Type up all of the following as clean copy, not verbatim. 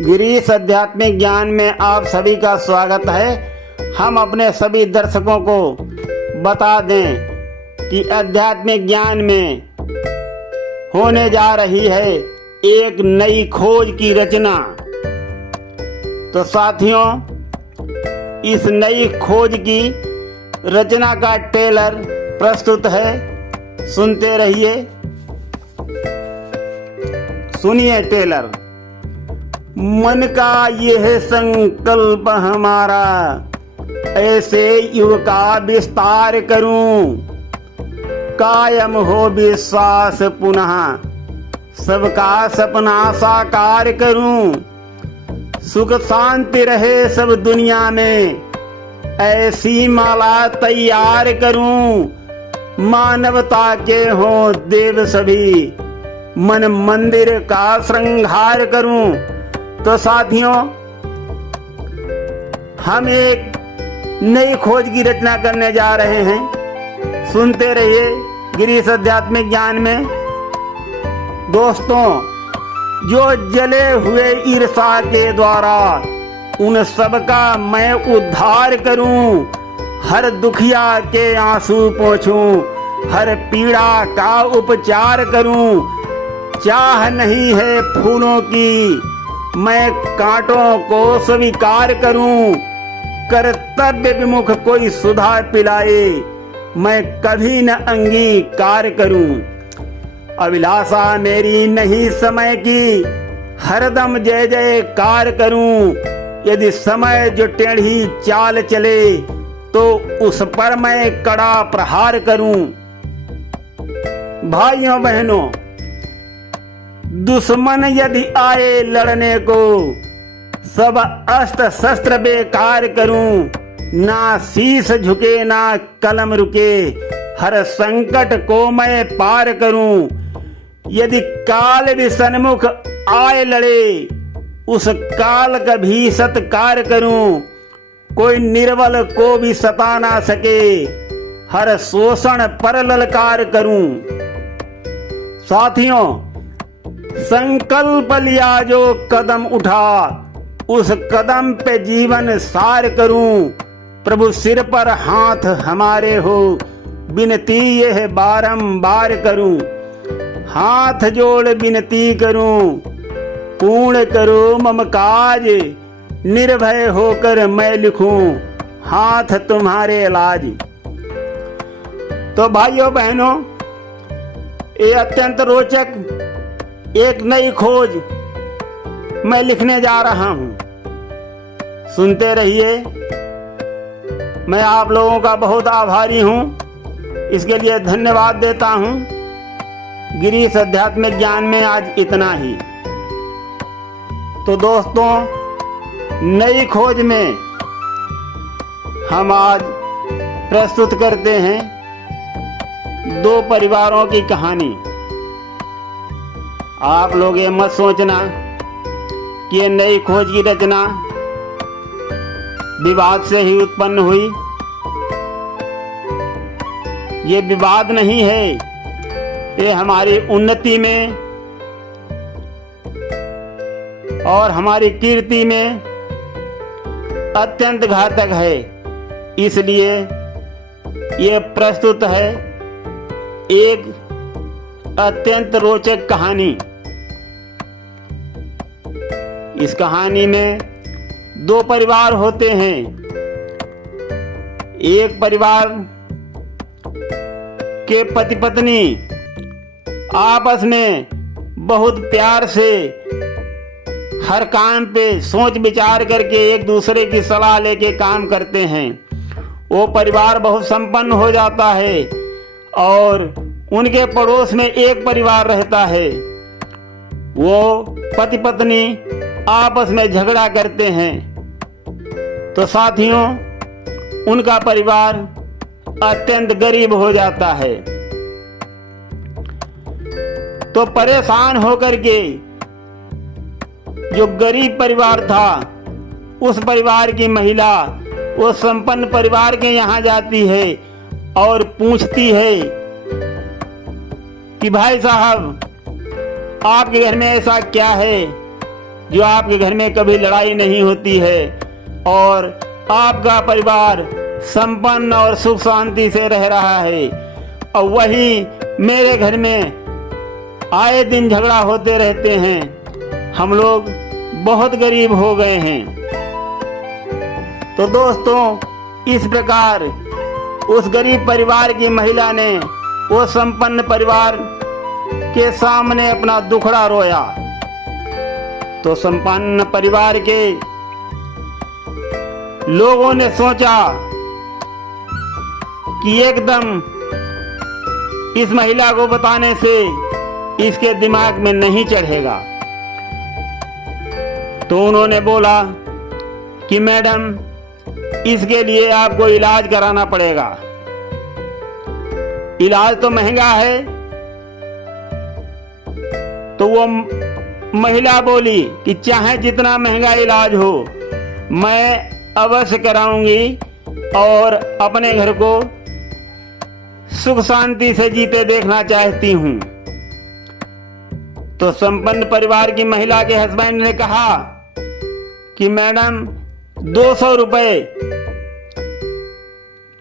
गिरीश आध्यात्मिक ज्ञान में आप सभी का स्वागत है। हम अपने सभी दर्शकों को बता दें कि आध्यात्मिक ज्ञान में होने जा रही है एक नई खोज की रचना। तो साथियों, इस नई खोज की रचना का ट्रेलर प्रस्तुत है, सुनते रहिए। सुनिए ट्रेलर। मन का यह संकल्प हमारा, ऐसे युग का विस्तार करूं, कायम हो विश्वास पुनः, सबका सपना साकार करूं, सुख शांति रहे सब दुनिया में, ऐसी माला तैयार करूं, मानवता के हों देव सभी, मन मंदिर का श्रृंगार करूं। तो साथियों, हम एक नई खोज की रचना करने जा रहे हैं, सुनते रहिए गिरीश आध्यात्मिक ज्ञान में। दोस्तों, जो जले हुए ईर्ष्या के द्वारा उन सबका मैं उद्धार करूं, हर दुखिया के आंसू पोंछूं, हर पीड़ा का उपचार करूं। चाह नहीं है फूलों की, मैं कांटों को स्वीकार करूं, कर्तव्य विमुख कोई सुधा पिलाए, मैं कभी न अंगीकार करूं। अभिलाषा मेरी नहीं समय की, हरदम जय जयकार करूं, यदि समय जो टेढ़ी चाल चले तो उस पर मैं कड़ा प्रहार करूं। भाइयों बहनों, दुश्मन यदि आए लड़ने को, सब अस्त्र शस्त्र बेकार करूं, ना शीश झुके ना कलम रुके, हर संकट को मैं पार करूं। यदि काल भी सन्मुख आए लड़े, उस काल का भी सत्कार करूं, कोई निर्बल को भी सता ना सके, हर शोषण पर ललकार करूं। साथियों, संकल्प लिया जो कदम उठा, उस कदम पे जीवन सार करूं, प्रभु सिर पर हाथ हमारे हो, विनती यह बारंबार करूं। हाथ जोड़ विनती करूं, पूर्ण करो मम काज, निर्भय होकर मैं लिखूं, हाथ तुम्हारे लाज। तो भाइयों बहनों, ये अत्यंत रोचक एक नई खोज मैं लिखने जा रहा हूं, सुनते रहिए। मैं आप लोगों का बहुत आभारी हूं, इसके लिए धन्यवाद देता हूं। गिरीश आध्यात्मिक ज्ञान में आज इतना ही। तो दोस्तों, नई खोज में हम आज प्रस्तुत करते हैं दो परिवारों की कहानी। आप लोग ये मत सोचना कि ये नई खोज की रचना विवाद से ही उत्पन्न हुई। ये विवाद नहीं है, ये हमारी उन्नति में और हमारी कीर्ति में अत्यंत घातक है। इसलिए ये प्रस्तुत है एक अत्यंत रोचक कहानी। इस कहानी में दो परिवार होते हैं। एक परिवार के पति पत्नी आपस में बहुत प्यार से हर काम पे सोच विचार करके एक दूसरे की सलाह लेके काम करते हैं। वो परिवार बहुत संपन्न हो जाता है और उनके पड़ोस में एक परिवार रहता है। वो पति पत्नी आपस में झगड़ा करते हैं। तो साथियों, उनका परिवार अत्यंत गरीब हो जाता है। तो परेशान होकर के जो गरीब परिवार था, उस परिवार की महिला वो संपन्न परिवार के यहाँ जाती है और पूछती है कि भाई साहब, आपके घर में ऐसा क्या है जो आपके घर में कभी लड़ाई नहीं होती है और आपका परिवार संपन्न और सुख शांति से रह रहा है। और वही मेरे घर में आए दिन झगड़ा होते रहते हैं। हम लोग बहुत गरीब हो गए हैं। तो दोस्तों, इस प्रकार उस गरीब परिवार की महिला ने वो संपन्न परिवार के सामने अपना दुखड़ा रोया। तो संपन्न परिवार के लोगों ने सोचा कि एकदम इस महिला को बताने से इसके दिमाग में नहीं चढ़ेगा। तो उन्होंने बोला कि मैडम, इसके लिए आपको इलाज कराना पड़ेगा। इलाज तो महंगा है। तो वो महिला बोली कि चाहे जितना महंगा इलाज हो, मैं अवश्य कराऊंगी और अपने घर को सुख शांति से जीते देखना चाहती हूं। तो संपन्न परिवार की महिला के हस्बैंड ने कहा कि मैडम, 200 रुपए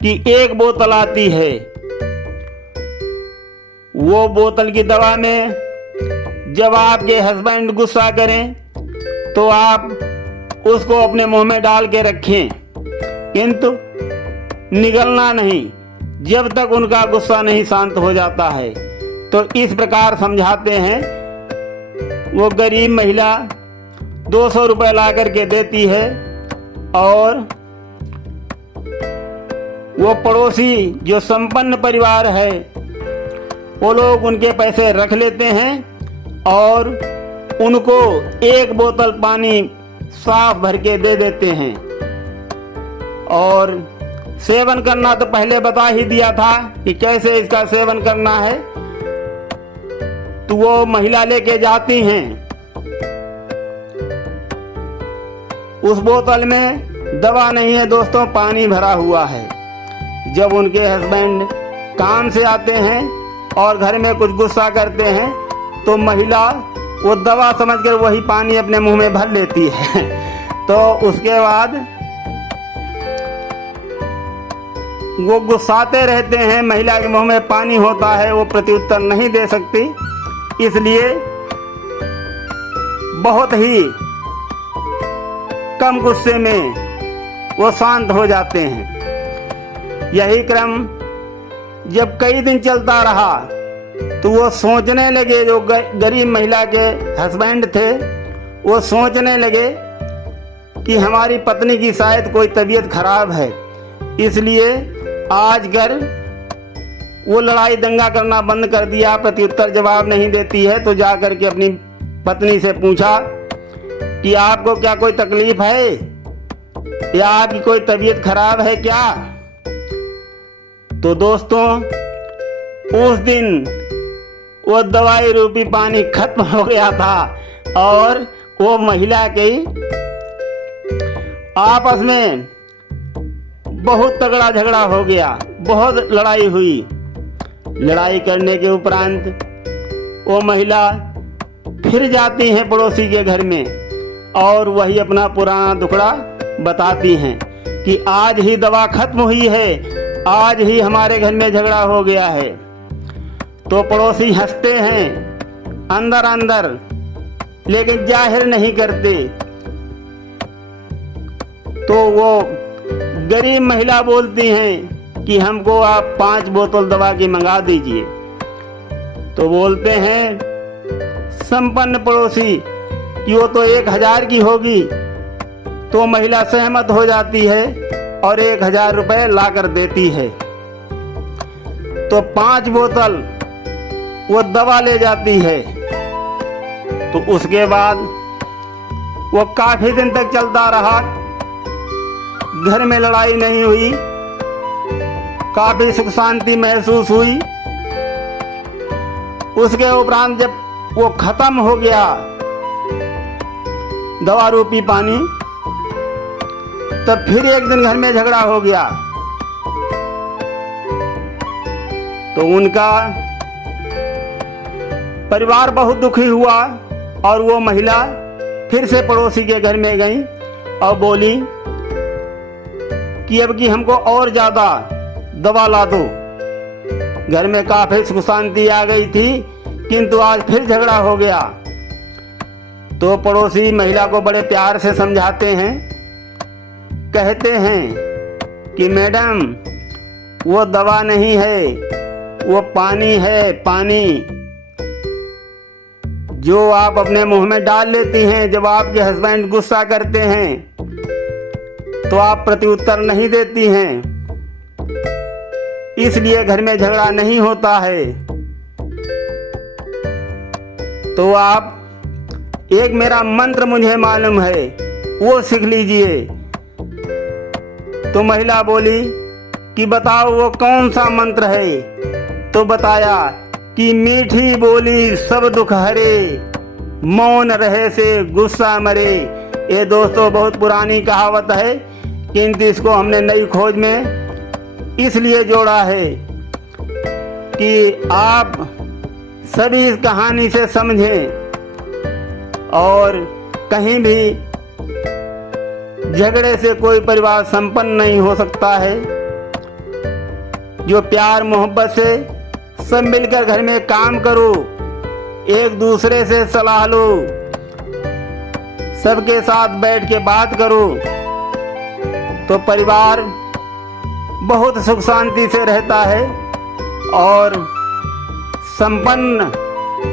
की एक बोतल आती है। वो बोतल की दवा में जब आपके हस्बैंड गुस्सा करें तो आप उसको अपने मुंह में डाल के रखें, किंतु निगलना नहीं जब तक उनका गुस्सा नहीं शांत हो जाता है। तो इस प्रकार समझाते हैं। वो गरीब महिला 200 रुपए ला करके देती है और वो पड़ोसी जो संपन्न परिवार है वो लोग उनके पैसे रख लेते हैं और उनको एक बोतल पानी साफ भर के दे देते हैं। और सेवन करना तो पहले बता ही दिया था कि कैसे इसका सेवन करना है। तो वो महिला लेके जाती हैं। उस बोतल में दवा नहीं है दोस्तों, पानी भरा हुआ है। जब उनके हस्बैंड काम से आते हैं और घर में कुछ गुस्सा करते हैं तो महिला वो दवा समझकर वही पानी अपने मुंह में भर लेती है। तो उसके बाद वो गुस्साते रहते हैं। महिला के मुंह में पानी होता है, वो प्रत्युत्तर नहीं दे सकती, इसलिए बहुत ही कम गुस्से में वो शांत हो जाते हैं। यही क्रम जब कई दिन चलता रहा तो वो सोचने लगे, जो गरीब महिला के हस्बैंड थे वो सोचने लगे कि हमारी पत्नी की शायद कोई तबीयत खराब है, इसलिए आजकल वो लड़ाई दंगा करना बंद कर दिया। प्रत्युत्तर जवाब नहीं देती है तो जाकर के अपनी पत्नी से पूछा कि आपको क्या कोई तकलीफ है या आपकी कोई तबीयत खराब है क्या। तो दोस्तों, उस दिन वो दवाई रूपी पानी खत्म हो गया था और वो महिला की आपस में बहुत तगड़ा झगड़ा हो गया, बहुत लड़ाई हुई। लड़ाई करने के उपरांत वो महिला फिर जाती हैं पड़ोसी के घर में और वही अपना पुराना दुखड़ा बताती हैं कि आज ही दवा खत्म हुई है, आज ही हमारे घर में झगड़ा हो गया है। तो पड़ोसी हंसते हैं अंदर अंदर, लेकिन जाहिर नहीं करते। तो वो गरीब महिला बोलती हैं कि हमको आप 5 बोतल दवा की मंगा दीजिए। तो बोलते हैं संपन्न पड़ोसी कि वो तो 1000 की होगी। तो महिला सहमत हो जाती है और 1000 रुपए ला कर देती है। तो 5 बोतल वो दवा ले जाती है। तो उसके बाद वो काफी दिन तक चलता रहा, घर में लड़ाई नहीं हुई, काफी सुख शांति महसूस हुई। उसके उपरांत जब वो खत्म हो गया दवा रूपी पानी, तब फिर एक दिन घर में झगड़ा हो गया। तो उनका परिवार बहुत दुखी हुआ और वो महिला फिर से पड़ोसी के घर में गई और बोली कि अब की हमको और ज़्यादा दवा ला दो। घर में काफी सुख शांति आ गई थी, किंतु आज फिर झगड़ा हो गया। तो पड़ोसी महिला को बड़े प्यार से समझाते हैं, कहते हैं कि मैडम वो दवा नहीं है, वो पानी है, पानी जो आप अपने मुंह में डाल लेती हैं। जब आपके हस्बैंड गुस्सा करते हैं तो आप प्रत्युत्तर नहीं देती हैं, इसलिए घर में झगड़ा नहीं होता है। तो आप एक मेरा मंत्र मुझे मालूम है, वो सीख लीजिए। तो महिला बोली कि बताओ वो कौन सा मंत्र है। तो बताया कि मीठी बोली सब दुख हरे, मौन रहे से गुस्सा मरे। ये दोस्तों बहुत पुरानी कहावत है, किंतु इसको हमने नई खोज में इसलिए जोड़ा है कि आप सभी इस कहानी से समझें और कहीं भी झगड़े से कोई परिवार संपन्न नहीं हो सकता है। जो प्यार मोहब्बत से सब मिलकर घर में काम करो, एक दूसरे से सलाह लो, सबके साथ बैठ के बात करो, तो परिवार बहुत सुख शांति से रहता है और संपन्न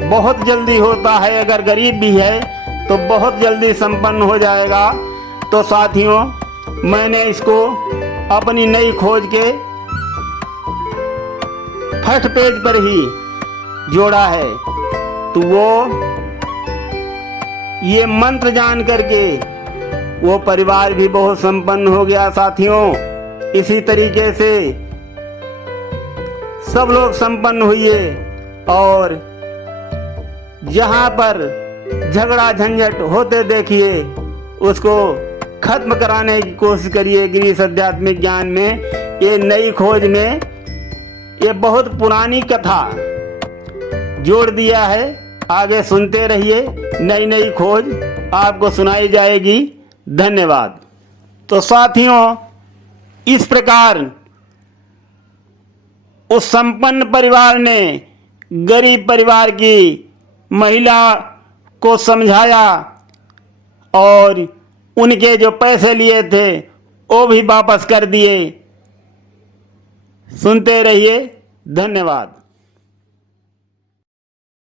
बहुत जल्दी होता है। अगर गरीब भी है तो बहुत जल्दी संपन्न हो जाएगा। तो साथियों, मैंने इसको अपनी नई खोज के फर्स्ट पेज पर ही जोड़ा है। तो वो ये मंत्र जान करके वो परिवार भी बहुत संपन्न हो गया। साथियों, इसी तरीके से सब लोग संपन्न हुए और जहां पर झगड़ा झंझट होते देखिए उसको खत्म कराने की कोशिश करिए। गिरीश आध्यात्मिक ज्ञान में ये नई खोज में ये बहुत पुरानी कथा जोड़ दिया है। आगे सुनते रहिए, नई नई खोज आपको सुनाई जाएगी। धन्यवाद। तो साथियों, इस प्रकार उस संपन्न परिवार ने गरीब परिवार की महिला को समझाया और उनके जो पैसे लिए थे वो भी वापस कर दिए। सुनते रहिए। धन्यवाद।